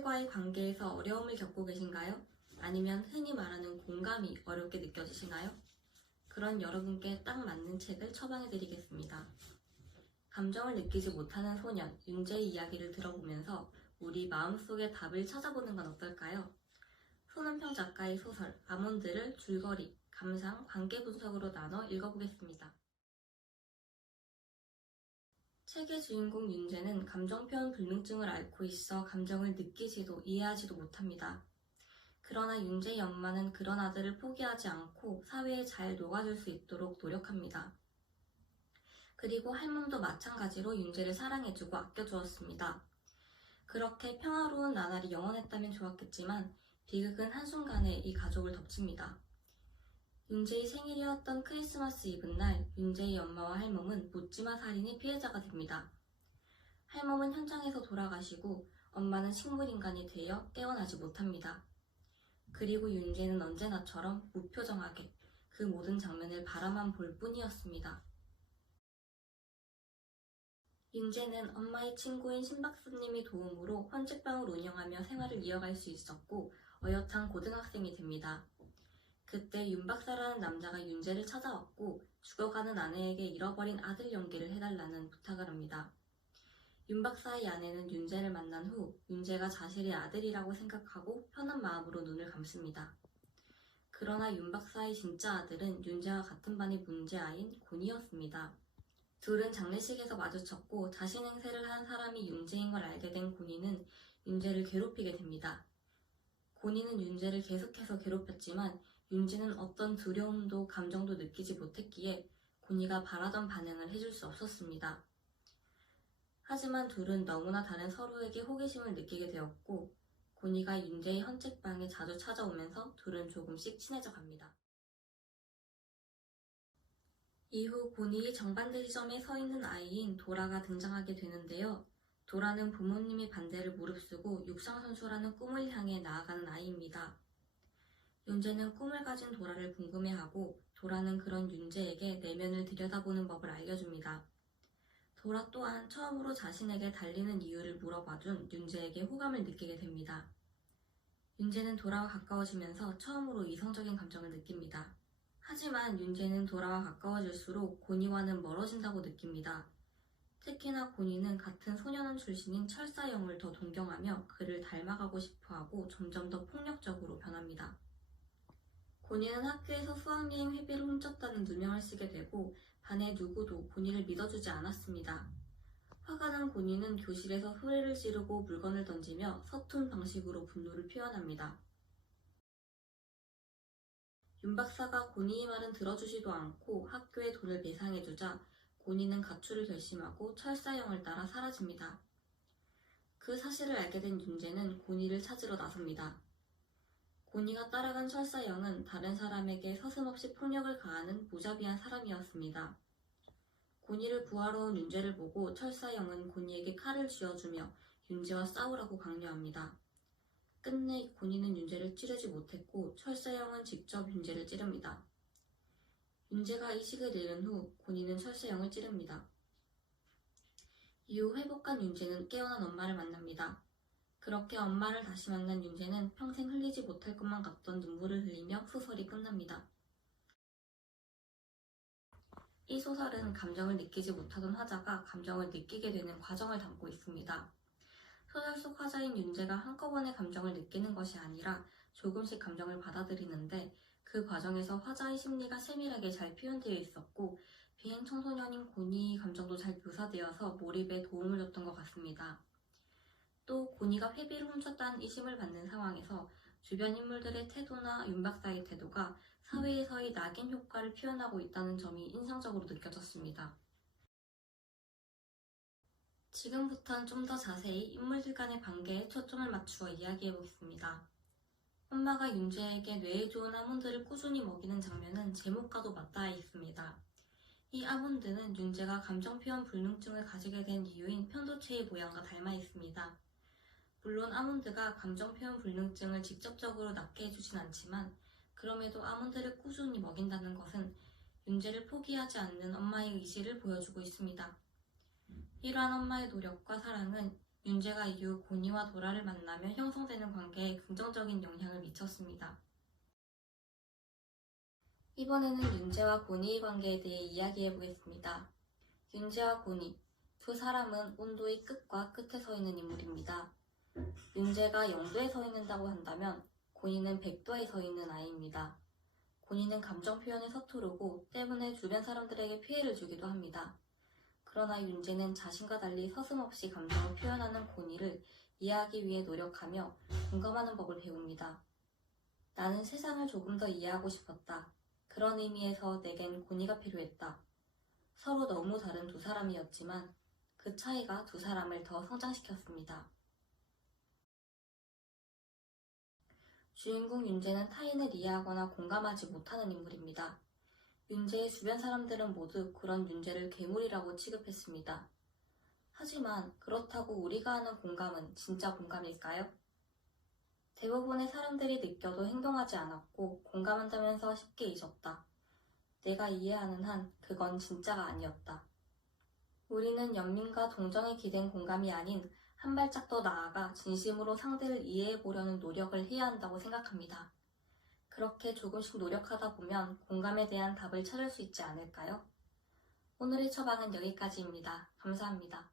아들과의 관계에서 어려움을 겪고 계신가요? 아니면 흔히 말하는 공감이 어렵게 느껴지시나요? 그런 여러분께 딱 맞는 책을 처방해드리겠습니다. 감정을 느끼지 못하는 소년, 윤재의 이야기를 들어보면서 우리 마음속의 답을 찾아보는 건 어떨까요? 손은평 작가의 소설 아몬드를 줄거리, 감상, 관계 분석으로 나눠 읽어보겠습니다. 책의 주인공 윤재는 감정표현 불능증을 앓고 있어 감정을 느끼지도 이해하지도 못합니다. 그러나 윤재의 엄마는 그런 아들을 포기하지 않고 사회에 잘 녹아들 수 있도록 노력합니다. 그리고 할멈도 마찬가지로 윤재를 사랑해주고 아껴주었습니다. 그렇게 평화로운 나날이 영원했다면 좋았겠지만 비극은 한순간에 이 가족을 덮칩니다. 윤재의 생일이었던 크리스마스 이브날 윤재의 엄마와 할멈은 묻지마 살인의 피해자가 됩니다. 할멈은 현장에서 돌아가시고 엄마는 식물인간이 되어 깨어나지 못합니다. 그리고 윤재는 언제나처럼 무표정하게 그 모든 장면을 바라만 볼 뿐이었습니다. 윤재는 엄마의 친구인 신박사님의 도움으로 헌책방을 운영하며 생활을 이어갈 수 있었고 어엿한 고등학생이 됩니다. 그때 윤 박사라는 남자가 윤재를 찾아왔고 죽어가는 아내에게 잃어버린 아들 연기를 해달라는 부탁을 합니다. 윤 박사의 아내는 윤재를 만난 후 윤재가 자신의 아들이라고 생각하고 편한 마음으로 눈을 감습니다. 그러나 윤 박사의 진짜 아들은 윤재와 같은 반의 문제아인 곤이었습니다. 둘은 장례식에서 마주쳤고 자신 행세를 한 사람이 윤재인 걸 알게 된 곤이는 윤재를 괴롭히게 됩니다. 곤이는 윤재를 계속해서 괴롭혔지만 윤재는 어떤 두려움도 감정도 느끼지 못했기에 곤이가 바라던 반응을 해줄 수 없었습니다. 하지만 둘은 너무나 다른 서로에게 호기심을 느끼게 되었고 곤이가 윤재의 헌책방에 자주 찾아오면서 둘은 조금씩 친해져 갑니다. 이후 곤이의 정반대 지점에 서 있는 아이인 도라가 등장하게 되는데요. 도라는 부모님의 반대를 무릅쓰고 육상선수라는 꿈을 향해 나아가는 아이입니다. 윤재는 꿈을 가진 도라를 궁금해하고 도라는 그런 윤재에게 내면을 들여다보는 법을 알려줍니다. 도라 또한 처음으로 자신에게 달리는 이유를 물어봐준 윤재에게 호감을 느끼게 됩니다. 윤재는 도라와 가까워지면서 처음으로 이성적인 감정을 느낍니다. 하지만 윤재는 도라와 가까워질수록 곤이와는 멀어진다고 느낍니다. 특히나 곤이는 같은 소년원 출신인 철사영을 더 동경하며 그를 닮아가고 싶어하고 점점 더 폭력적으로 변합니다. 곤이는 학교에서 수학여행 회비를 훔쳤다는 누명을 쓰게 되고 반의 누구도 곤이를 믿어주지 않았습니다. 화가 난 곤이는 교실에서 소리를 지르고 물건을 던지며 서툰 방식으로 분노를 표현합니다. 윤 박사가 곤이의 말은 들어주지도 않고 학교에 돈을 배상해주자 곤이는 가출을 결심하고 철사영을 따라 사라집니다. 그 사실을 알게 된 윤재는 곤이를 찾으러 나섭니다. 곤이가 따라간 철사영은 다른 사람에게 서슴없이 폭력을 가하는 무자비한 사람이었습니다. 곤이를 구하러 온 윤재를 보고 철사영은 곤이에게 칼을 쥐어주며 윤재와 싸우라고 강요합니다. 끝내 곤이는 윤재를 찌르지 못했고 철사영은 직접 윤재를 찌릅니다. 윤재가 의식을 잃은 후 곤이는 철사영을 찌릅니다. 이후 회복한 윤재는 깨어난 엄마를 만납니다. 그렇게 엄마를 다시 만난 윤재는 평생 흘리지 못할 것만 같던 눈물을 흘리며 소설이 끝납니다. 이 소설은 감정을 느끼지 못하던 화자가 감정을 느끼게 되는 과정을 담고 있습니다. 소설 속 화자인 윤재가 한꺼번에 감정을 느끼는 것이 아니라 조금씩 감정을 받아들이는데 그 과정에서 화자의 심리가 세밀하게 잘 표현되어 있었고 비행 청소년인 곤이의 감정도 잘 묘사되어서 몰입에 도움을 줬던 것 같습니다. 또 곤이가 회비를 훔쳤다는 의심을 받는 상황에서 주변 인물들의 태도나 윤 박사의 태도가 사회에서의 낙인 효과를 표현하고 있다는 점이 인상적으로 느껴졌습니다. 지금부터는 좀 더 자세히 인물들 간의 관계에 초점을 맞추어 이야기해보겠습니다. 엄마가 윤재에게 뇌에 좋은 아몬드를 꾸준히 먹이는 장면은 제목과도 맞닿아 있습니다. 이 아몬드는 윤재가 감정표현 불능증을 가지게 된 이유인 편도체의 모양과 닮아 있습니다. 물론 아몬드가 감정표현 불능증을 직접적으로 낫게 해주진 않지만 그럼에도 아몬드를 꾸준히 먹인다는 것은 윤재를 포기하지 않는 엄마의 의지를 보여주고 있습니다. 이러한 엄마의 노력과 사랑은 윤재가 이후 고니와 도라를 만나며 형성되는 관계에 긍정적인 영향을 미쳤습니다. 이번에는 윤재와 고니의 관계에 대해 이야기해 보겠습니다. 윤재와 고니, 두 사람은 온도의 끝과 끝에 서 있는 인물입니다. 윤재가 0도에 서 있는다고 한다면 고니는 100도에 서 있는 아이입니다. 고니는 감정 표현에 서투르고 때문에 주변 사람들에게 피해를 주기도 합니다. 그러나 윤재는 자신과 달리 서슴없이 감정을 표현하는 고니를 이해하기 위해 노력하며 공감하는 법을 배웁니다. 나는 세상을 조금 더 이해하고 싶었다. 그런 의미에서 내겐 고니가 필요했다. 서로 너무 다른 두 사람이었지만 그 차이가 두 사람을 더 성장시켰습니다. 주인공 윤재는 타인을 이해하거나 공감하지 못하는 인물입니다. 윤재의 주변 사람들은 모두 그런 윤재를 괴물이라고 취급했습니다. 하지만 그렇다고 우리가 하는 공감은 진짜 공감일까요? 대부분의 사람들이 느껴도 행동하지 않았고 공감한다면서 쉽게 잊었다. 내가 이해하는 한 그건 진짜가 아니었다. 우리는 연민과 동정에 기댄 공감이 아닌 한 발짝 더 나아가 진심으로 상대를 이해해보려는 노력을 해야 한다고 생각합니다. 그렇게 조금씩 노력하다 보면 공감에 대한 답을 찾을 수 있지 않을까요? 오늘의 처방은 여기까지입니다. 감사합니다.